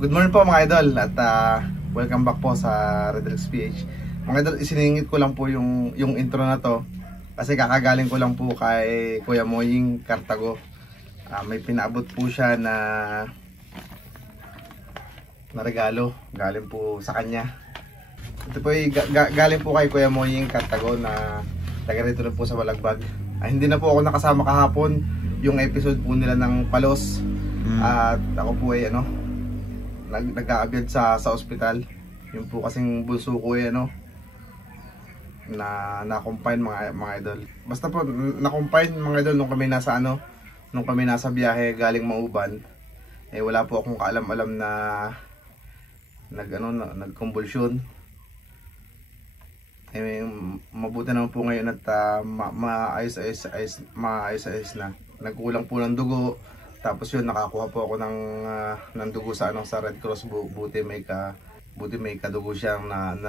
Good morning po mga idol at welcome back po sa Redrex PH. Mga idol, isiningit ko lang po yung intro na to kasi kakagaling ko lang po kay Kuya Moying Cartago. May pinaabot po siya na regalo galing po sa kanya. Ito po ay galing po kay Kuya Moying Cartago na taga rito na po sa Balagbag. Hindi na po ako nakasama kahapon yung episode po nila ng Palos. At ako po ay nag-aabyad sa ospital. Yung po kasing bunso ko ay na-confine mga idol. Basta po na-confine mga idol nung kami nasa biyahe galing Mauban. Wala po akong kaalam-alam na nagkonvulsyon. Mabuti naman po ngayon at maayos-ayos na. Nagkulang po ng dugo. Tapos yun, nakakuha po ako ng dugo sa Red Cross. Buti may kadugo siyang na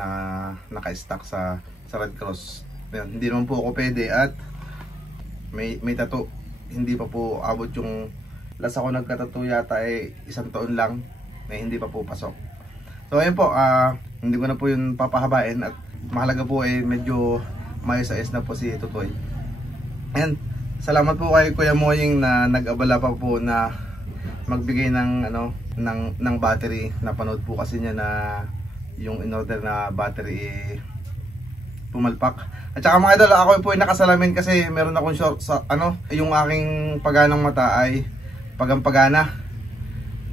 naka-stack sa Red Cross. Yan, hindi naman po ako pwede at may tattoo. Hindi pa po abot yung last ako nagka-tattoo yata ay 1 taon lang na hindi pa po pasok. So ayun po, hindi ko na po yun papahabain at mahalaga po medyo maayos-ayos na po si Tutoy. And salamat po kay Kuya Moying na nag-abala pa po na magbigay ng battery. Napanood po kasi niya na yung in-order na battery pumalpak. At saka mga idol, ako po ay nakasalamin kasi meron akong short sa yung aking paganang mata ay pagana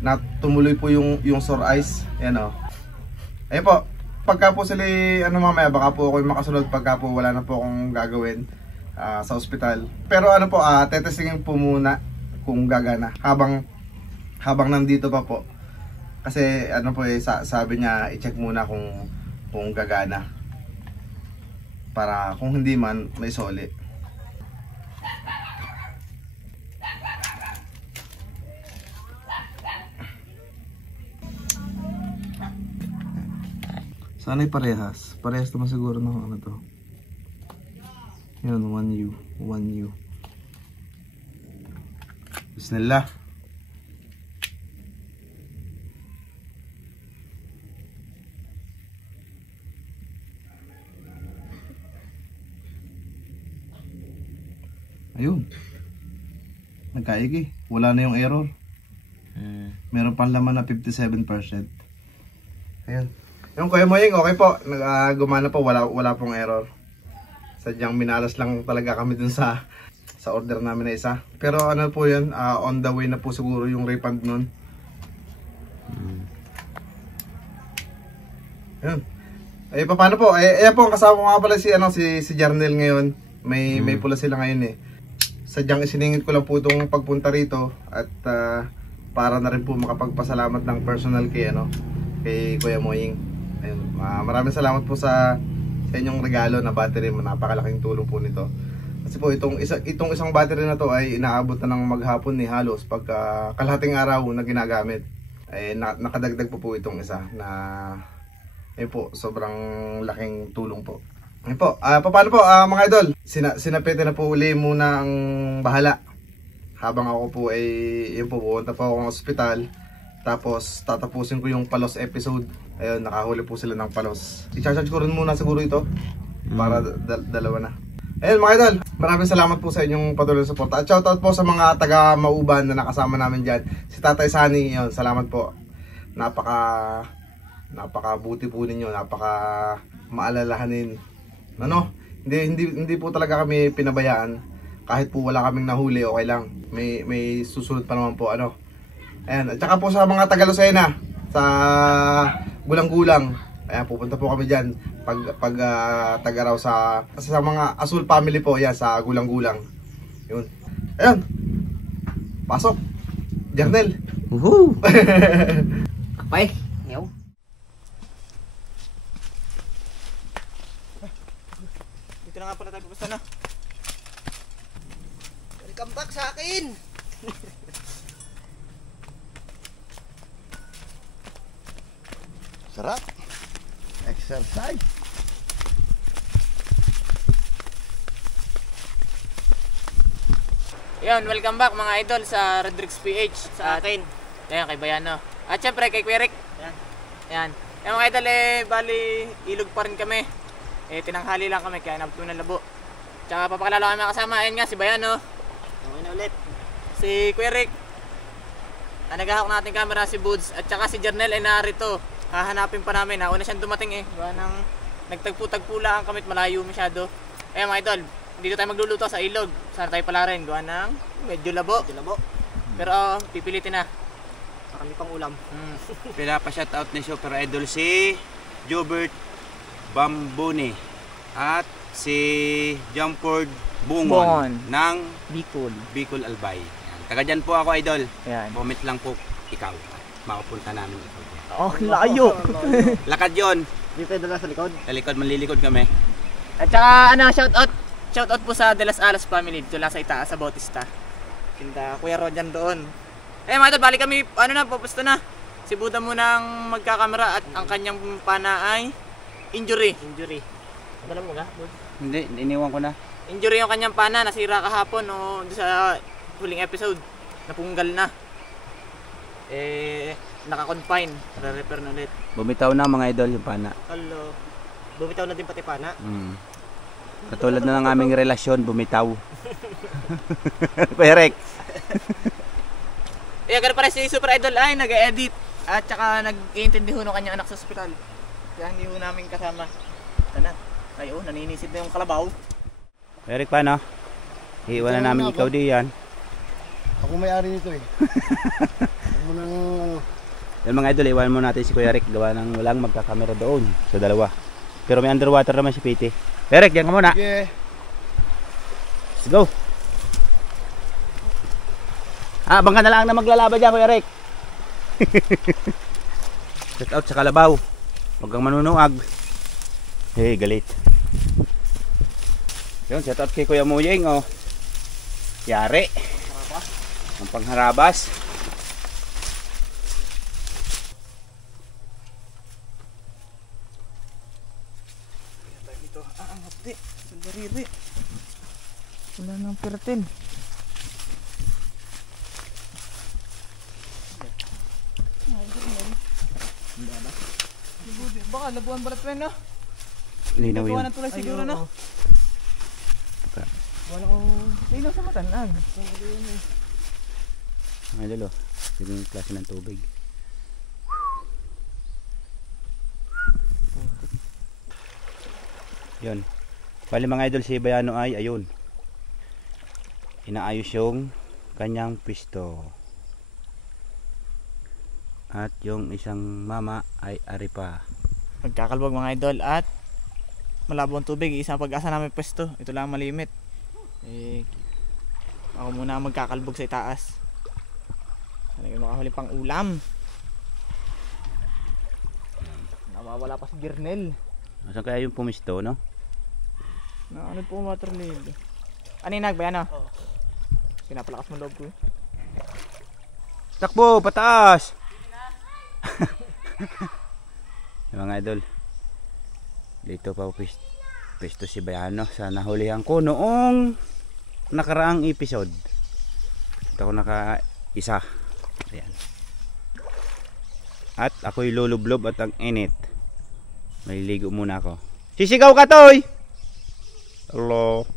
na tumuloy po yung sore eyes. Yan ayun po, pagka po sila mamaya baka po ako makasunod pagka po wala na po akong gagawin sa ospital. Pero tetestingin po muna kung gagana habang nandito pa po. Kasi sabi niya i-check muna kung gagana. Para kung hindi man may soli. Sana'y parehas. Parehas naman siguro ng to. Yun, 1U. Bismillah. Ayun. Nagkaigi. Wala na yung error. Meron pang laman na 57%. Ayun. Yung Kuya Moying, okay po. Gumana po. Wala pong error. Sadyang minalas lang talaga kami dun sa order namin na isa. Pero po yun, on the way na po siguro yung refund nun. Ayun. Paano po? Ayan po, kasama ko nga pala si Jarnel ngayon. May pula sila ngayon Sadyang isiningit ko lang po itong pagpunta rito. At para na rin po makapagpasalamat ng personal kay Kuya Moying. Ayun, maraming salamat po sa inyong regalo na battery. Napakalaking tulong po nito. Kasi po itong isang battery na to ay inaabot na ng maghapon halos pagka kalahating araw na ginagamit. Nakadagdag po itong isa na po sobrang laking tulong po. Ayun po, paano po mga idol? Sinapete na po uli muna ang bahala. Habang ako po pupunta po akong ospital. Tapos tatapusin ko yung Palos episode. Ayun, nakahuli po sila ng Palos. I-charge ko rin muna siguro ito para dalawa na. Ayun mga idol, maraming salamat po sa inyong patuloy na support. At shoutout po sa mga taga Mauban na nakasama namin dyan. Si Tatay Sunny, yun, salamat po. Napakabuti po ninyo, napaka maalalahanin. Hindi po talaga kami pinabayaan. Kahit po wala kaming nahuli, okay lang. May susunod pa naman po Ayan, at saka po sa mga taga Lucena, sa Gulang-Gulang, ayan, pupunta po kami dyan pag taga raw sa mga Azul family po, yan, sa Gulang-Gulang. Yun. Ayan. Pasok. Jarnel. Woohoo! Kapay. Yaw. Dito na nga pala tayo pupusta na. Welcome back sa akin! Sarap. Exercise. Ayun, welcome back mga idol sa Redrex PH sa akin. Ayan, kay Bayano. At syempre kay Kuya Rick. Yan. Eh mga idol, bali ilog pa rin kami. Tinanghali lang kami kaya nabot ng labo. Tsaka papakilala kami kasama. Ayun nga si Bayano. Okay na ulit. Si Kuya Rick. Naghahawak natin camera, si Boods. At tsaka si Jernel ay narito. Hahanapin pa namin. Una siyang dumating gawa ng nagtagpo-tagpo lang kami at malayo masyado. Mga idol, dito tayo magluluto sa ilog. Sana tayo pala rin. Gawa ng medyo labo. Pero pipilitin na. Marami pang ulam. Pinapa-shoutout ni Super Idol si Jobert Bambone at si Jumpford Bungon ng Bicol Albay. Yan. Taga dyan po ako, Idol. Yan. Comment lang po ikaw. Makupunta namin ikaw. Oh, layo. Lakad yon. Di pwede lang sa likod. Sa likod, manlilikod kami. At saka shoutout po sa De Las Alas family dito lang sa Itaas sa Bautista. Kinda Kuya Rojan doon. Mga idol, balik kami, pupusta na. Si Buda munang magkakamera at ang kanyang pana ay injury. Alam mo ga? Hindi, iniwan ko na. Injury yung kanyang pana, nasira kahapon o sa huling episode. Napunggal na. Naka-confine, re-repair na ulit. Bumitaw na mga idol yung pana. Hello. Bumitaw na din pati pana. Katulad na ng aming relasyon, bumitaw. Perek. Ganun pa rin si Super Idol ay nag-edit at saka nag-iintindi ho ng kanyang anak sa ospital. Kaya hindi ho namin kasama. Sana. Ay naninisid na yung kalabaw. Perek pa no? Iiwan na namin ikaw diyan. Ako may-ari nito eh. Ako nang Yan mga idol, iwan mo natin si Kuya Rick. Gawa ng walang magkakamera doon sa dalawa. Pero may underwater naman si Pete. Perek, diyan ka muna. sige. Let's go. Bangka na lang na maglalaba dyan, Kuya Rick. Shout out sa kalabaw. Huwag kang manunuag. Hey, galit. Yun, shout out kay Kuya Muyeng, oh. Yari. Ang pangharabas. Dito, ang hapdi. Sandaliri. Wala nang pertin. Baka labuan balat mo no? Linaw yun. Gawa ng tulay siguro no? Wala ko linaw sa matanag. Mga idol, oh. Ito yung klase ng tubig. Yun. Bali mga idol, si Bayano ay ayun. Inaayos yung kanyang pisto. At yung isang mama ay ari pa. Magkakalbog mga idol at malabo ang tubig. Isang pag-asa namin pwesto. Ito lang malimit. Ako muna magkakalbog sa itaas. Sana yung makahuli pang ulam. Nawawala pa si Gernel. Saan kaya yung pumisto, no? Ano po water lily? Aninag ba yan o? Pinapalakas mo loob ko. Takbo, pataas! Yung mga idol, dito pa pisto si Bayano sa nahulihan ko noong nakaraang episode. Ito ako naka-isa. Ayan. At ako'y lulublob at ang init. Maliligo muna ako. Sisigaw ka, Toy! Hello.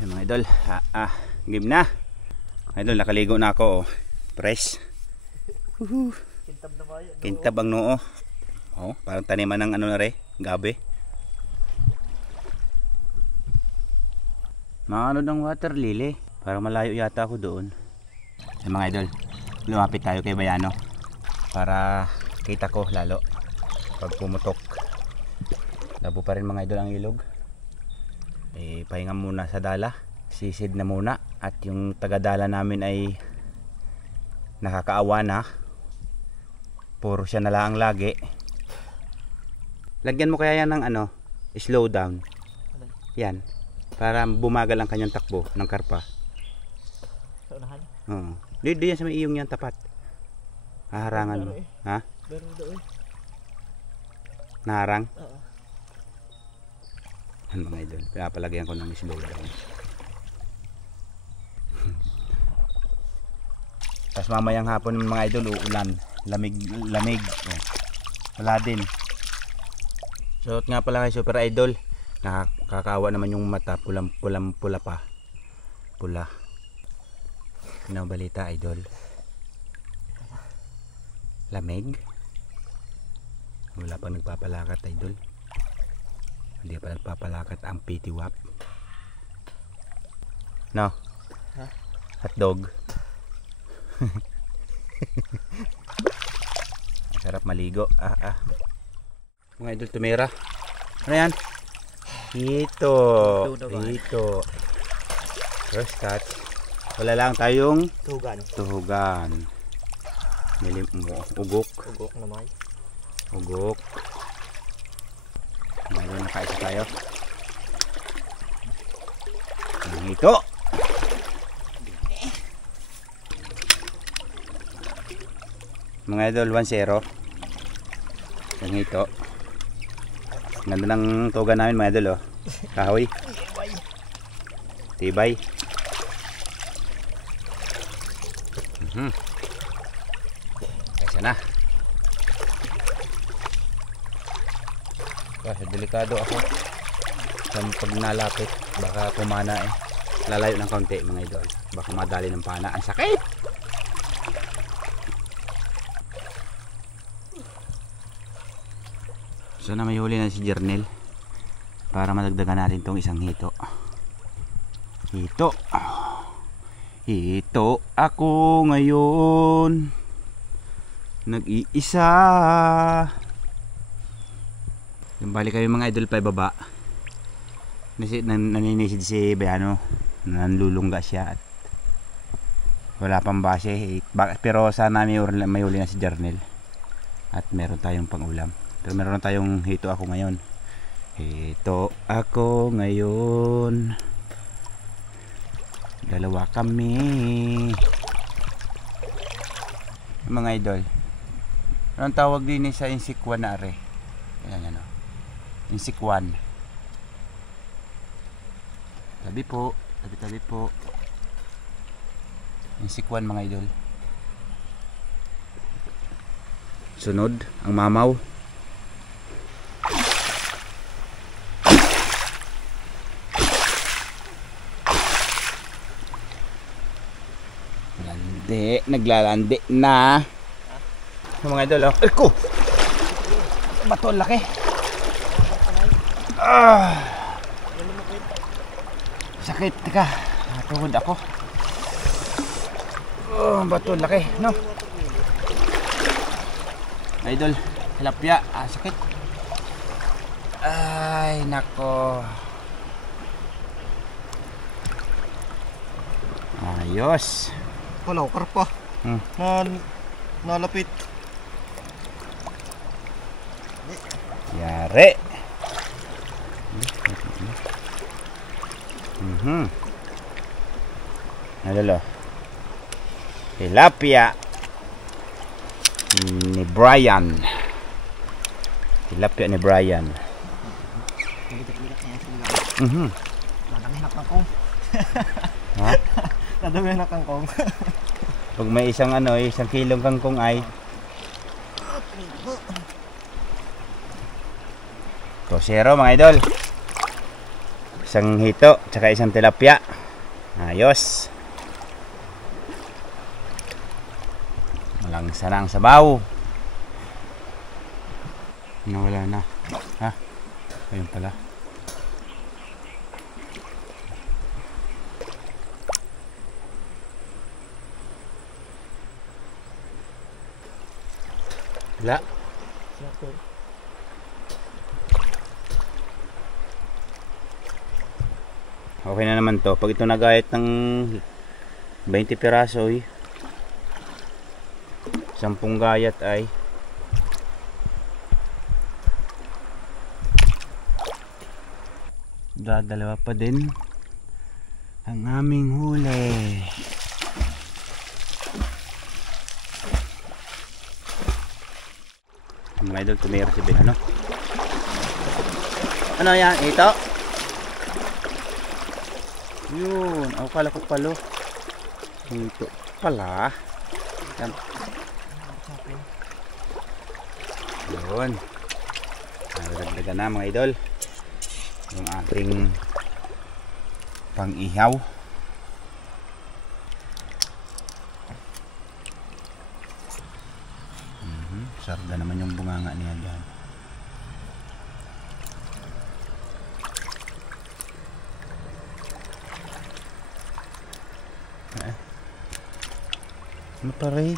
Yan mga idol, game na. Idol, nakaligo na ako. Fresh. Kintab na ba yun? Kintab ang noo. Oh, parang taniman ng ano na rin, gabi. Mga ano ng water lily. Parang malayo yata ako doon. Yan mga idol, lumapit tayo kay Bayano para kita ko lalo pag pumutok. Labo pa rin mga idol ang ilog. Pahinga muna sa dala. Sisid na muna. At yung taga-dala namin ay nakakaawa na. Puro siya na lang lagi. Lagyan mo kaya yan ng ano, slow down. Yan. Para bumagal ang kanyang takbo ng karpa. Sa unahan? Oo. Dito yan sa may iyong yan tapat. Haharangan mo. Ha? Pero doon. Naharang? Oo. Ano mga idol? Pinapalagyan ko ng slow down. Tapos mamayang hapon mga idol uulan. lamig. Oh. Wala din. Suot nga pala kay Super Idol. Nakakaawa naman yung mata, pula pa. Pula. Ano balita, Idol? Lamig? Wala pang nagpapalakat, Idol. Hindi pa nagpapalakat ang pitiwap. No? Hotdog. Sarap maligo. Mga Idol, tumira. Ano yan? Hito. First catch. Wala lang tayong tuhugan. Ugok. Ugok naman. Ugok. Ngayon nakaisa tayo. Hito. Mga Idol, 1-0. Yung hito. Ganda ng tuga namin mga Idol, oh. Kahoy. Tibay. Kaysa na. Kasi delikado ako. Pag nalapit, baka kumana eh. Lalayo ng konti mga Idol. Baka madali ng pana. Ang sakit! So na may huli na si Jernel para madagdagan natin tong isang hito. Hito ako ngayon nag-iisa. Yung balik kayo mga Idol pa ibaba. Naninisid si Bayano, nanlulungga siya at wala pang base. Pero sana may huli na si Jernel at meron tayong pangulam. Pero meron tayong hito ako ngayon. Hito ako ngayon. Dalawa kami. Mga Idol, anong tawag din sa insikwan na are? Ayan ano. Insikwan. Tabi po. Tabi po. Insikwan mga Idol. Sunod ang mamaw. Naglalandi na. Mga Idol, oh. Erko! Bato, laki. Sakit, teka. Tuhod ako. Bato, laki, no? Idol, tilapia. Sakit. Ay, nako. Ayos. Wala, karpa. Nalapit. Yari. Ano tilapia ni Brian. Tilapia ni Brian. Nadamihan na kangkong. Ha? Nadamihan na kangkong. Pag may isang kilong kangkong ay 2-0 mga Idol. Isang hito tsaka isang tilapia. Ayos. Malangsa na ang sabaw. Nawala na. Ha? Ayun pala. Wala. Okay na naman to. Pag ito nagayat ng 20 piraso, 10 gayat ay dadalawa pa din ang aming huli. Mga Idol, tumira si Ben, ano? Ano yan? Ito? Yun, ako kala ko palo. Ito pala. Yan. Yun. Nagdagdagan na mga idol. Yung ating pang-ihaw. Sarda naman yung bunganga niya dyan. Ano pare?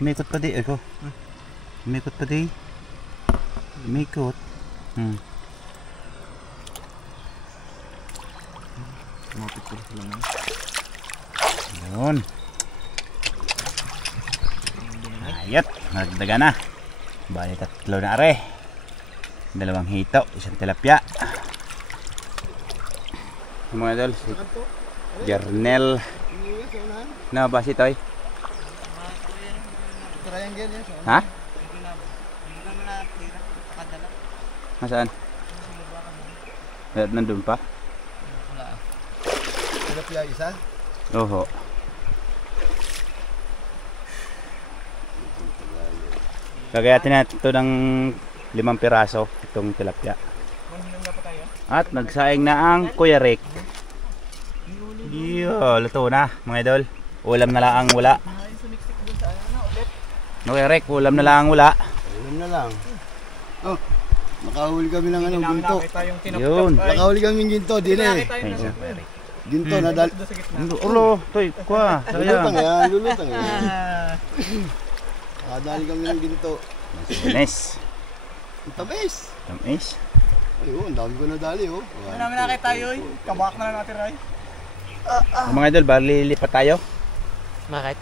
Umikot pa di ako. Umikot pa di. Umikot. Mapit ko lang. Yun. Ayat, nagdaga na. Bali 3 na are. 2 hito, 1 tilapia. Mga idol, si Jernel. Na ba si Toy? Triangle yan. Ha? Nasaan? Nandun pa? Tilapia isa. Oho. Kagayatin natin ito ng 5 piraso itong tilapia. At nagsaing na ang Kuya Rick. Yo, luto na mga idol. Ulam na lang ang wala. Kuya Rick, ulam na lang ang wala. Ulam na lang. Oh, nakahuli kami ng ginto. Yun. Nakahuli kami ng ginto, din eh. Ginto na dal. Ulo, toy, kuha. Lulutang yan, lulutang yan. Nakadali kami ng ginto. Nes. Ang tabis. Tamis. Ayun, ang dami ko nadali oh. Ano namin nakita yun? Kabak na lang natin, Ray. Mga idol, bali lipat tayo Bakit?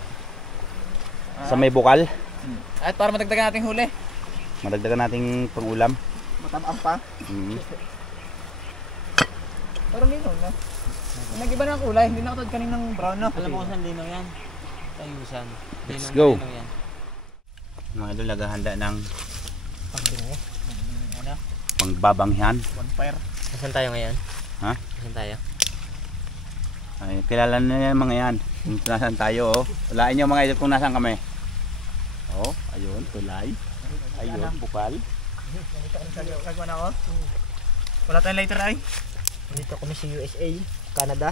sa may bukal. At para madagdagan nating huli. Madagdagan nating pangulam. Matabang pa. Parang linaw na. Nag-iba na ang kulay, hindi na katulad kaninang brown na. Alam mo kung saan linaw yan? Tayusan. Let's Linaw go. na linaw yan. Mga idol, naghahanda ng Pagdingo. Ano? pangbabanghan. Bonfire. Nasaan tayo ngayon? Ha? Nasaan tayo? Ay, kilala na yan mga yan. Kung nasaan tayo, oh. Walain nyo mga idol kung nasaan kami. Oh, ayun, tulay. Ayun, bukal. Nagwa na ako. Wala tayong lighter ay. Dito kami sa USA, Canada.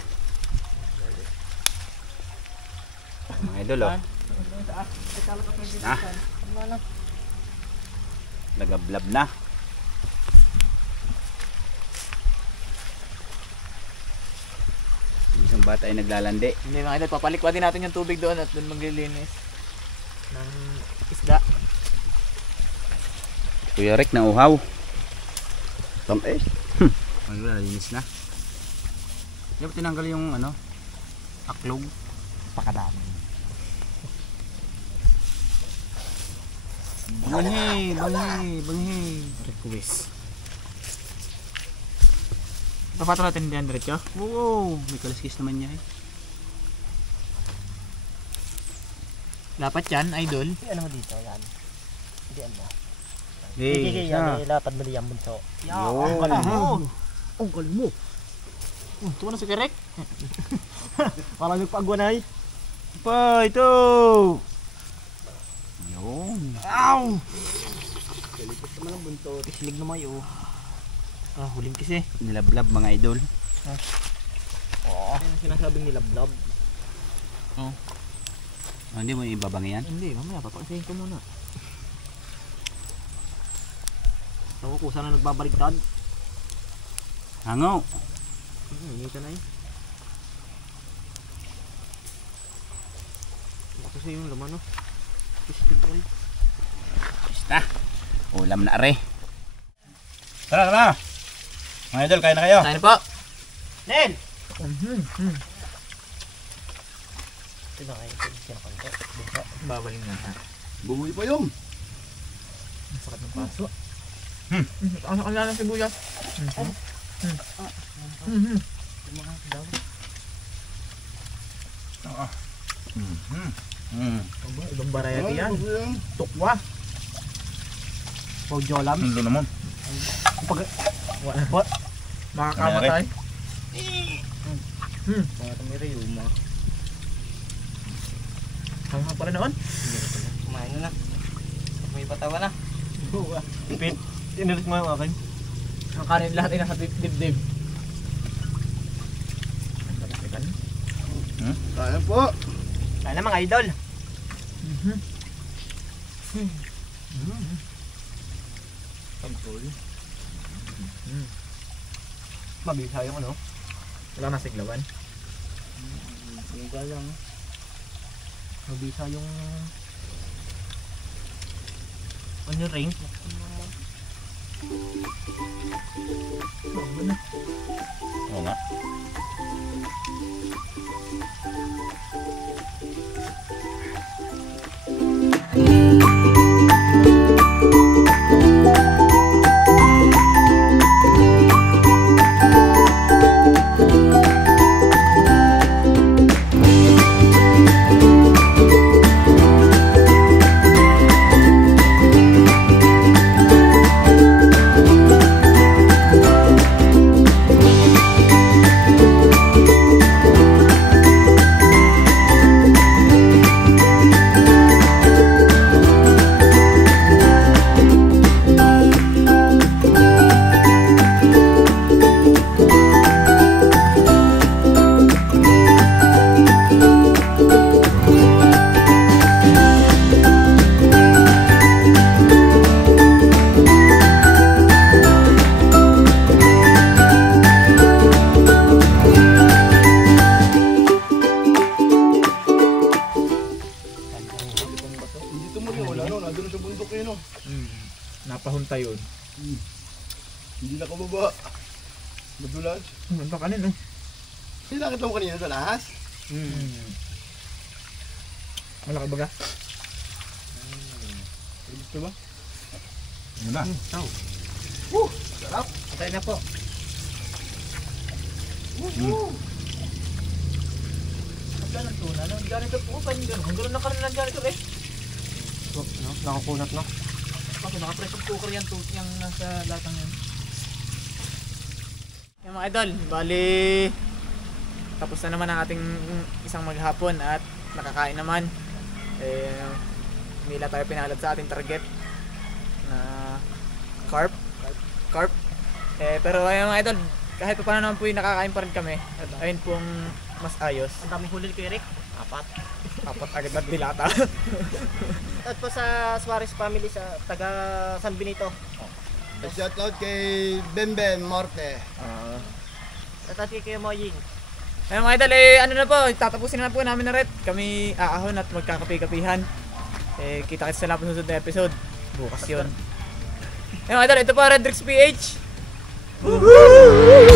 Mga idol, oh. Nagablab na. Isang bata ay naglalandi. Hindi mga idol, papalikwa din natin yung tubig doon at doon maglilinis ng isda. Kuya Rick na uhaw. Tamis. Ay, wala, linis na. Di ba tinanggal yung ano? Aklog. Pakadami. Banghi, banghi. Request. Papato natin diyan diretso. Oo, may kaliskis naman niya eh. Dapat yan, idol. Ano mo dito, yan. Hindi ano. Hey, Yan, lapad mo diyan bunso. Yun. Ang galing mo. Tuwa na si Kerek. Parang nagpagwanay. Pa, ito. Yun. Ow! Kalipot naman ang bunso. Tislig na mayo. Ah, huling kasi. Nilablab mga idol. Oo. Ano sinasabing nilablab? Oh, hindi mo ibabang yan? Hindi, mamaya papakasahin ko muna. Ako kung saan na nagbabaligtad. Hango. Hindi ka na eh. Ako sa'yo yung laman, no? Tislig oil. Basta. Ulam na are. Tara, tara. Mga idol, kain na kayo. Tayo po. Nen! Ito na kayo. Babaling na ha. Buhay pa yun. Ang sakit ng paso. Ang sakit na ng sibuyas. Ibang variety yan. Tukwa. Pogyolam. Hindi naman. Makakamatay. Mga tumira yung mga. Hanga pala noon. Kumain na na. May patawa na. Ipit. Tinirit mo yung akin. Ang kanin lahat ay nasa dibdib. Kaya po. Kaya na mga idol. Mabisa yung ano. Wala na siglawan. Mabisa yung onion ring. Oo nga. Dito mo rin, wala no, nandun sa bundok yun no. Napahunta yun. Hindi na kababa. Madulas. Ano kanin no? Hindi nakita mo kanina sa lahas? Malaki baga? Gusto ba? Ano ba? Sarap. Patay na po. Ang ganang tuna, ang ganito po, ang ganun na kanin ng ganito eh. Nakakunat na. Kasi naka-pressure cooker yan, yung nasa latang yan. Yung mga idol, bali tapos na naman ang ating isang maghapon at nakakain naman. Hindi lang tayo pinalad sa ating target na carp. Pero ayun mga idol, kahit pa paano naman po yung nakakain pa rin kami. At ayun pong mas ayos. Ang daming huli kay Rick. Apat. Agad na dilata. At po sa Suarez family sa taga San Benito. Shout out kay Benben Morte. At kay Moying. Ayun mga idol, ano na po, tatapusin na po namin na rin. Kami aahon at magkakapi-kapihan. Kita-kits na lang po sa susunod na episode. Bukas yun. Ayun mga idol, ito po Redrix PH. Woohoo!